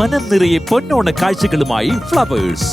மனம் நிறைய பொன்னோன காட்சிகளுமாய் ஃப்ளவர்ஸ்